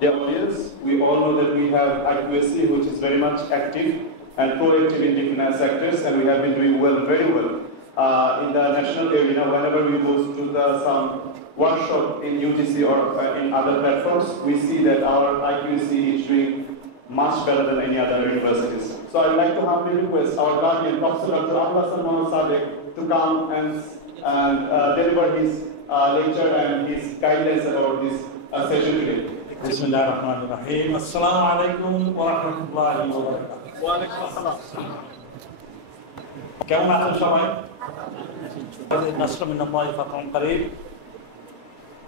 Dear audience, we all know that we have IQSC, which is very much active and proactive in different sectors, and we have been doing well, very well in the national arena. Whenever we go to some workshop in UTC or in other platforms, we see that our IQSC is doing much better than any other universities. So I'd like to humbly request our guardian, Professor Dr. Abul Hasan Mohammad Sadek, to come and deliver his lecture and his guidelines about this session today. Bismillahirrahmanirrahim. Assalamu alaikum wa rahmatullahi wa barakatuh. Wa alaikum assalam. কেমন আছেন সবাই? নাসরুম মিনাল্লাহি ফাতহুন করিব।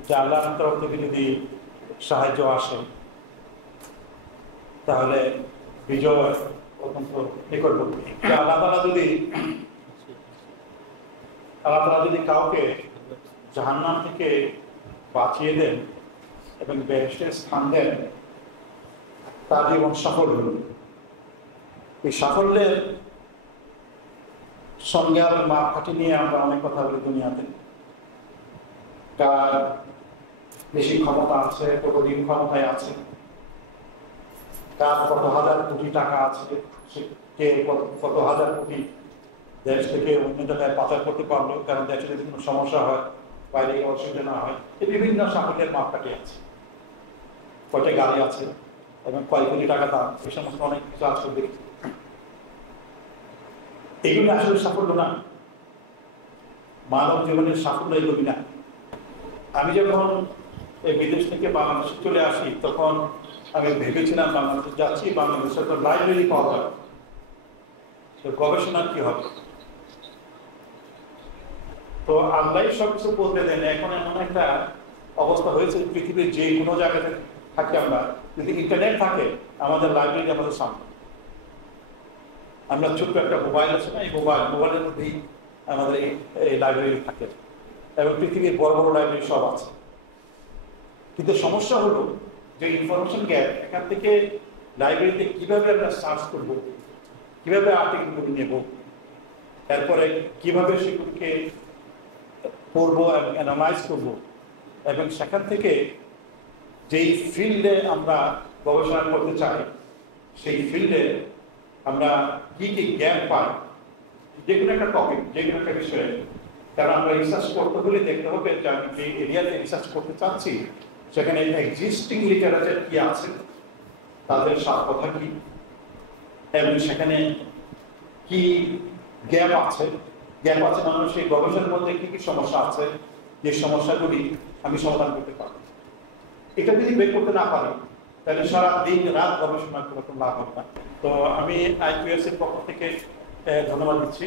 যে আল্লাহর তরফ থেকে যদি সাহায্য আসে তাহলে বিজয় অত্যন্ত নিকটবর্তী। আল্লাহ তাআলা যদি কাউকে জাহান্নাম থেকে বাঁচিয়ে দেন এবং বেহেশতের স্থান দেন, তার জীবন সফল হল। এই সাফল্যের সঙ্গে আর মাপকাঠি নিয়ে আমরা অনেক কথা বলি দুনিয়াতে। কার বেশি ক্ষমতা আছে, কতদিন ক্ষমতায় আছে, কার কত হাজার কোটি টাকা আছে, কে কত হাজার কোটি দেশ থেকে অন্য জায়গায় পাচার করতে পারলো, কারণ দেশে যদি কোনো সমস্যা হয়, বাইরে অসুবিধা না হয়। এই বিভিন্ন সাফল্যের মাপকাঠি আছে। কয়টা গাড়ি আছে এবং কয় কোটি টাকা দাম, এই সমস্ত অনেক কিছু আজকে দেখি। এগুলি আসলে সাফল্য না, মানব জীবনের সাফল্য এগুলি না। আমি যখন বিদেশ থেকে বাংলাদেশে চলে আসি, তখন আমি ভেবেছিলাম বাংলাদেশে যাচ্ছি, বাংলাদেশের তো লাইব্রেরি পাওয়া যাবে, গবেষণা কি হবে। তো আল্লাহ সবকিছু বলতে দেন। এখন এমন একটা অবস্থা হয়েছে পৃথিবীর যে কোনো জায়গাতে থাকে আমরা, যদি ইন্টারনেট থাকে, আমাদের লাইব্রেরি আমাদের সামনে। আমরা ছোট্ট একটা মোবাইল আছে না, এই মোবাইলের মধ্যেই আমাদের এই লাইব্রেরি থাকে এবং পৃথিবীর বড় বড় লাইব্রেরি সব আছে। কিন্তু সমস্যা হলো যে ইনফরমেশন গ্যাপ, এখান থেকে লাইব্রেরিতে কিভাবে আমরা সার্চ করবো, কিভাবে আর্টিকেলগুলো নেব, তারপরে কিভাবে সেগুলিকে পড়বো এবং অ্যানালাইজ করবো, এবং সেখান থেকে যেই ফিল্ডে আমরা গবেষণা করতে চাই সেই ফিল্ডে আমরা কি কি গ্যাপ পাই, যে কোনো একটা টপিক, যে কোনো একটা বিষয়ে। কারণ আমরা রিসার্চ করতে হলে দেখতে হবে যে আমি যে এরিয়াতে রিসার্চ করতে চাচ্ছি সেখানে এক্সিস্টিং লিটারেচার কি আছে, তাদের সাত কথা কি, এবং সেখানে কি গ্যাপ আছে মানে সেই গবেষণার মধ্যে কি কি সমস্যা আছে, যে সমস্যাগুলি আমি সমাধান করতে পারি। এটা যদি বের করতে না পারি তাহলে সারা দিন রাত গবেষণা করে কোনো লাভ হবে না। তো আমি আইকিউএস এর পক্ষ থেকে ধন্যবাদ দিচ্ছি।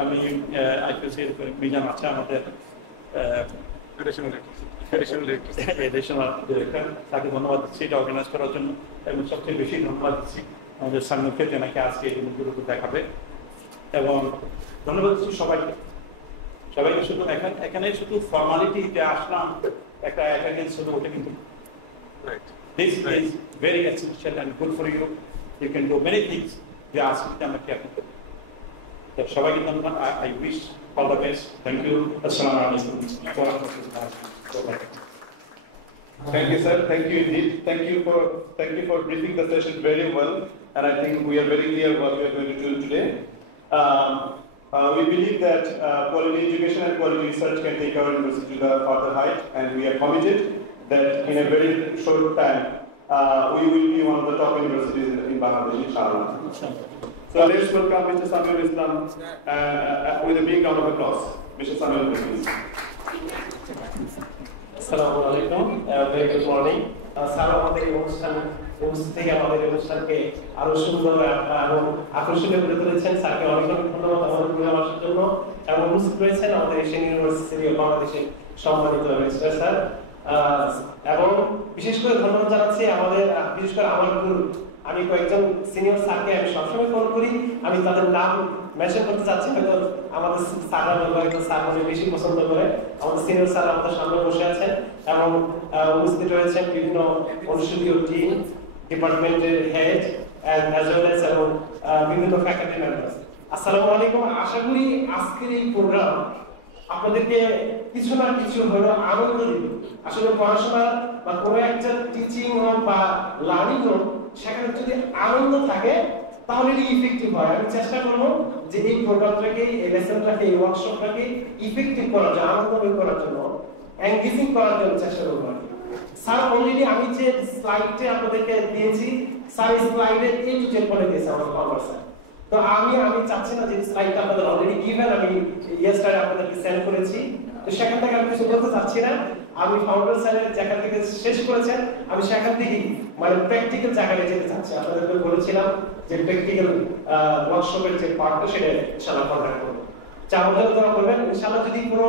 আমি আইকিউএস এর মিজান আছে আমাদের এডিশনাল ডিরেক্টর, তাকে ধন্যবাদ দিচ্ছি এটা অর্গানাইজ করার জন্য, এবং সবচেয়ে বেশি ধন্যবাদ দিচ্ছি আমাদের সামনেকে, যে নাকি আজকে এই জিনিসগুলো দেখাবে। এবং ধন্যবাদ দিচ্ছি সবাইকে। শুধু এখানে শুধু ফর্মালিটি যে আসলাম একটা অ্যাটেন্ডেন্স শুধু ওটা কিন্তু this is very essential and good for you. You can do many things যে আজকে আমরা কি আপনি তো সবাইকে ধন্যবাদ। I wish all the best. Thank you. Assalamu alaikum wa rahmatullahi wa barakatuh. Thank you, sir. Thank you indeed. Thank you for briefing the session very well, and I think we are very clear what we are going to do today. We believe that quality education and quality research can take our university to the further height, and we are committed that in a very short time we will be one of the top universities in Bangladesh, inshallah. So let's welcome Mr. Samuel Islam with a big round of applause. Mr. Samuel, please. Assalamu alaikum. Very good morning. Sir আমাদের উপস্থিত থেকে আমাদের অনুষ্ঠানকে আরো সুন্দর এবং আকর্ষণীয় করে তুলেছেন। স্যারকে অনেক অনেক ধন্যবাদ আমাদের প্রোগ্রাম আসার জন্য, এবং উপস্থিত রয়েছেন আমাদের এশিয়ান ইউনিভার্সিটি অফ বাংলাদেশের সম্মানিত রেজিস্ট্রার স্যার। এবং বিশেষ করে ধন্যবাদ জানাচ্ছি আমাদের, বিশেষ করে আমার গুরু, আমি কয়েকজন সিনিয়র স্যারকে আমি সবসময় ফোন করি, আমি তাদের নাম মেনশন করতে চাচ্ছি, হয়তো আমাদের স্যাররা হয়তো স্যার মনে বেশি পছন্দ করে। আমাদের সিনিয়র স্যার আমাদের সামনে বসে আছেন এবং উপস্থিত রয়েছেন বিভিন্ন অনুষদীয় টিম, ডিপার্টমেন্টের হেড অ্যাজ ওয়েল এজ এবং বিভিন্ন ফ্যাকাল্টি মেম্বার্স। আসসালামু আলাইকুম। আশা করি আজকের এই প্রোগ্রাম আপনাদেরকে কিছু না কিছু হলো আনন্দ দিবে। আসলে পড়াশোনা বা কোনো একটা টিচিং হোক বা লার্নিং হোক, সেখানে যদি আনন্দ থাকে তাহলে ইফেক্টিভ হয়। আমি চেষ্টা করব যে এই প্রোগ্রামটাকে, এই লেসনটাকে, এই ওয়ার্কশপটাকে ইফেক্টিভ করার জন্য, আনন্দময় করার জন্য, এনগেজিং করার জন্য চেষ্টা করব। স্যার অলরেডি আমি যে স্লাইডে আপনাদেরকে দিয়েছি, স্যার স্লাইডে এই যে বলে দিয়েছে আমার কনভার্সেশন। তো আমি চাচ্ছি না যে স্লাইডটা আপনাদের অলরেডি গিভেন, আমি ইয়েস্টারডে আপনাদেরকে সেন্ড করেছি, তো সেখান থেকে আমি কিছু বলতে চাচ্ছি না। আমি ফাউন্ডার স্যারের জায়গা থেকে শেষ করেছেন, আমি সেখান থেকে মানে প্র্যাকটিক্যাল জায়গায় যেতে চাচ্ছি। আপনাদেরকে বলেছিলাম যে প্র্যাকটিক্যাল ওয়ার্কশপের যে পার্টটা সেটা ইনশাআল্লাহ কন্ডাক্ট করব। চাওয়ার দোয়া করবেন ইনশাআল্লাহ। যদি কোনো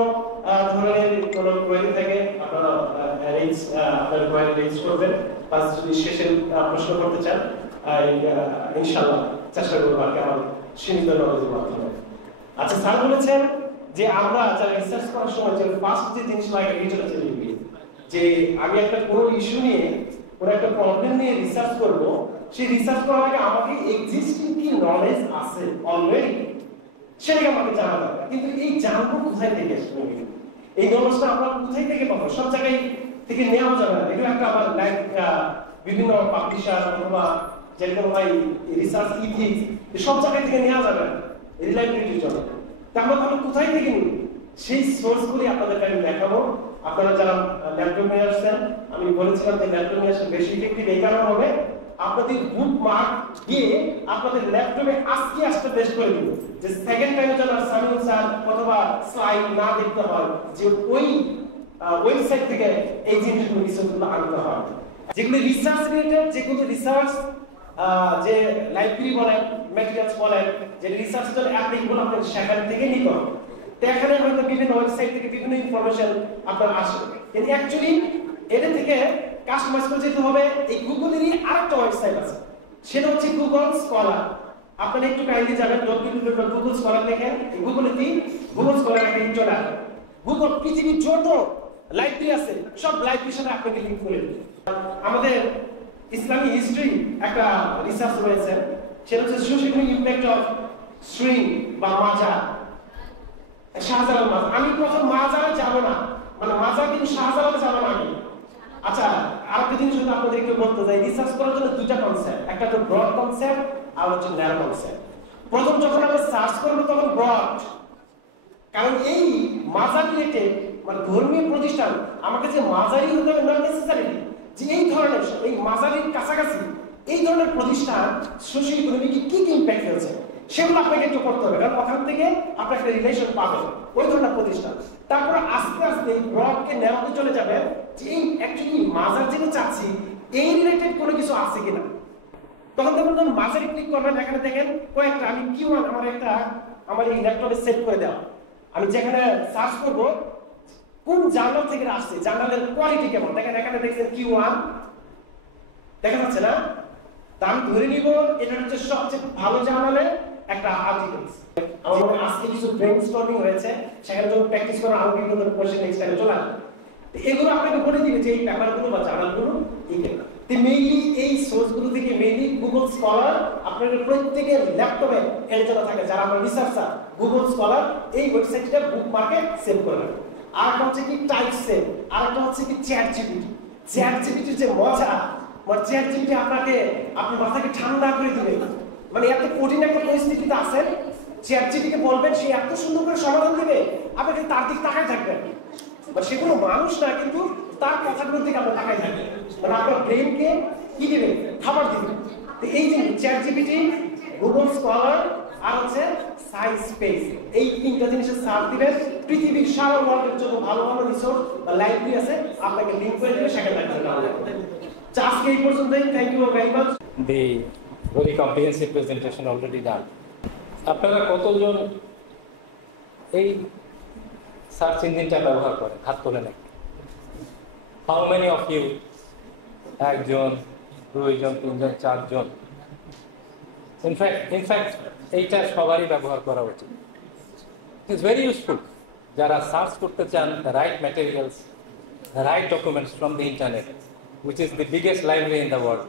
ধরনের কোনো কোয়েরি থাকে আপনারা আপনার কোয়েরি রেজ করবেন, বা যদি শেষে প্রশ্ন করতে চান ইনশাআল্লাহ চেষ্টা করবো আর কি আমার সীমিত নলেজের মাধ্যমে। আচ্ছা, স্যার বলেছেন যে আমরা যারা রিসার্চ করার সময় যে ফার্স্ট যে জিনিস লাগে লিটারেচার রিভিউ, যে আমি একটা কোনো ইস্যু নিয়ে, কোনো একটা প্রবলেম নিয়ে রিসার্চ করব, সেই রিসার্চ করার আগে আমাকে এক্সিস্টিং কি নলেজ আছে অলরেডি সেটাকে আমাকে জানা দরকার। কিন্তু এই জানবো কোথায় থেকে? এই নলেজটা আমরা কোথায় থেকে পাবো? সব জায়গায় থেকে নেওয়া যাবে না। এটা একটা আবার লাইক বিভিন্ন পাবলিশার অথবা যেরকম ভাই রিসার্চ ইথিক্স, সব জায়গা থেকে নেওয়া যাবে না রিলায়েবিলিটির জন্য। আমরা তাহলে কোথায় থেকে নিব? সেই সোর্সগুলি আপনাদেরকে আমি দেখাবো। আপনারা যারা ল্যাপটপ নিয়ে আসছেন, আমি বলেছিলাম যে ল্যাপটপ নিয়ে আসলে বেশি ইফেক্টিভ এই কারণে হবে, আপনাদের বুকমার্ক দিয়ে আপনাদের ল্যাপটপে আজকে আসতে বেশ করে দিব, যে সেকেন্ড টাইম যেন সামিউল স্যার অথবা স্লাইড না দেখতে হয়, যে ওই ওয়েবসাইট থেকে এই জিনিসগুলো বিষয়গুলো আনতে হয়। যেগুলো রিসার্চ রিলেটেড, যেগুলো রিসার্চ যে লাইব্রেরি বলেন, ম্যাটেরিয়ালস বলেন, যে রিসার্চের জন্য অ্যাপ্লিকেবল, আপনাদের সেখান থেকে নিতে হবে। তো এখানে হয়তো বিভিন্ন ওয়েবসাইট থেকে বিভিন্ন ইনফরমেশন আপনার আসে, কিন্তু অ্যাকচুয়ালি এটা থেকে কাস্টমাইজ করে যেতে হবে। এই গুগলেরই আরেকটা ওয়েবসাইট আছে, সেটা হচ্ছে গুগল স্কলার। আপনারা একটু কাইন্ডলি যাবেন www.google.scholar দেখেন, এই গুগলেতে গুগল স্কলার একটা চলে আসে। গুগল পৃথিবীর যত লাইব্রেরি আছে সব লাইব্রেরির সাথে আপনাকে লিংক করে দেবে। আমাদের ইসলামী হিস্ট্রি একটা রিসার্চ রয়েছে, সেটা হচ্ছে সোশ্যাল ইমপ্যাক্ট অফ স্ট্রিং বা মাজা, শাহজালাল মাজা। আমি প্রথম মাজারে যাব না, মানে মাজা কিন্তু শাহজালালে যাব না আমি। আচ্ছা, আরেকটা জিনিস শুধু আপনাদেরকে বলতে চাই, রিসার্চ করার জন্য দুটো কনসেপ্ট, একটা হচ্ছে ব্রড কনসেপ্ট আর হচ্ছে ন্যারো কনসেপ্ট। প্রথম যখন আমরা সার্চ করব তখন ব্রড, কারণ এই মাজার রিলেটেড মানে ধর্মীয় প্রতিষ্ঠান আমাকে যে মাজারি হতে হবে নট নেসেসারিলি, যে এই ধরনের এই মাজারির কাছাকাছি এই ধরনের প্রতিষ্ঠান সোশ্যাল ইকোনমিকে কি কি ইম্প্যাক্ট ফেলছে সেগুলো আপনাকে একটু করতে হবে, কারণ ওখান থেকে আপনি একটা রিলেশন পাবেন ওই ধরনের প্রতিষ্ঠান। তারপর আস্তে আস্তে এই ব্রডকে নেওয়াতে চলে যাবে যে এই অ্যাকচুয়ালি মাজার যেটা চাচ্ছি এই রিলেটেড কোনো কিছু আছে কিনা। তখন দেখুন যখন মাজারে ক্লিক করবেন, এখানে দেখেন কয়েকটা, আমি কিওয়ার্ড আমার এই ল্যাপটপে সেট করে দেওয়া, আমি যেখানে সার্চ করব কোন জার্নাল থেকে আসছে, জার্নালের কোয়ালিটি কেমন, দেখেন এখানে দেখছেন Q1 দেখা যাচ্ছে না? তা আমি ধরে নিব এটা হচ্ছে সবচেয়ে ভালো জার্নালের একটা আর্টিকেলস। আমার মনে আজকে কিছু ব্রেইনস্টর্মিং হয়েছে, সেখানে যখন প্র্যাকটিস করার আরো বিভিন্ন কোশ্চেন নেক্সট টাইমে চলে আসবে। তো এগুলো আপনাকে বলে দিবে যে এই পেপারগুলো বা জার্নালগুলো এইটা। তো মেইনলি এই সোর্সগুলো থেকে মেইনলি গুগল স্কলার আপনাদের প্রত্যেকের ল্যাপটপে এর জন্য থাকে, যারা আমরা রিসার্চার গুগল স্কলার এই ওয়েবসাইটটা বুকমার্কে সেভ করে রাখবেন। আরেকটা হচ্ছে কি টাইপ সেভ, আরেকটা হচ্ছে কি চ্যাট জিপিটি। চ্যাট জিপিটির যে মজা, মানে চ্যাট জিপিটি আপনাকে আপনার মাথাকে ঠান্ডা করে দিবে। মানে এত কঠিন একটা পরিস্থিতিতে আছেন, চ্যাট জিপিটিকে বলবেন, সে এত সুন্দর করে সমাধান দিবে, আপনাকে তার দিকে তাকায় থাকবেন। মানে সে কোনো মানুষ না, কিন্তু তার কথাগুলোর দিকে আপনার তাকায় থাকবেন, মানে আপনার ব্রেনকে কি দিবে, খাবার দিবে। তো এই যে চ্যাট জিপিটি, গুগল স্কলার আর হচ্ছে সাইস্পেস, এই তিনটা জিনিসের সার্চ দিবেন, পৃথিবীর সারা ওয়ার্ল্ডের জন্য ভালো ভালো রিসোর্স বা লাইব্রেরি আছে, আপনাকে লিংক করে দেবে, সেখানে থাকবে। আজকে এই পর্যন্তই, thank you very much. The very comprehensive presentation already done. আপনারা কতজন এই সার্চ ইঞ্জিনটা ব্যবহার করেন? হাত তোলেন একটু। How many of you? একজন, দুইজন, তিনজন, চারজন। ইনফ্যাক্ট এইটা সবারই ব্যবহার করা উচিত। ইটস ভেরি ইউজফুল যারা সার্চ করতে চান right materials, right documents from the internet, which is the biggest library in the world.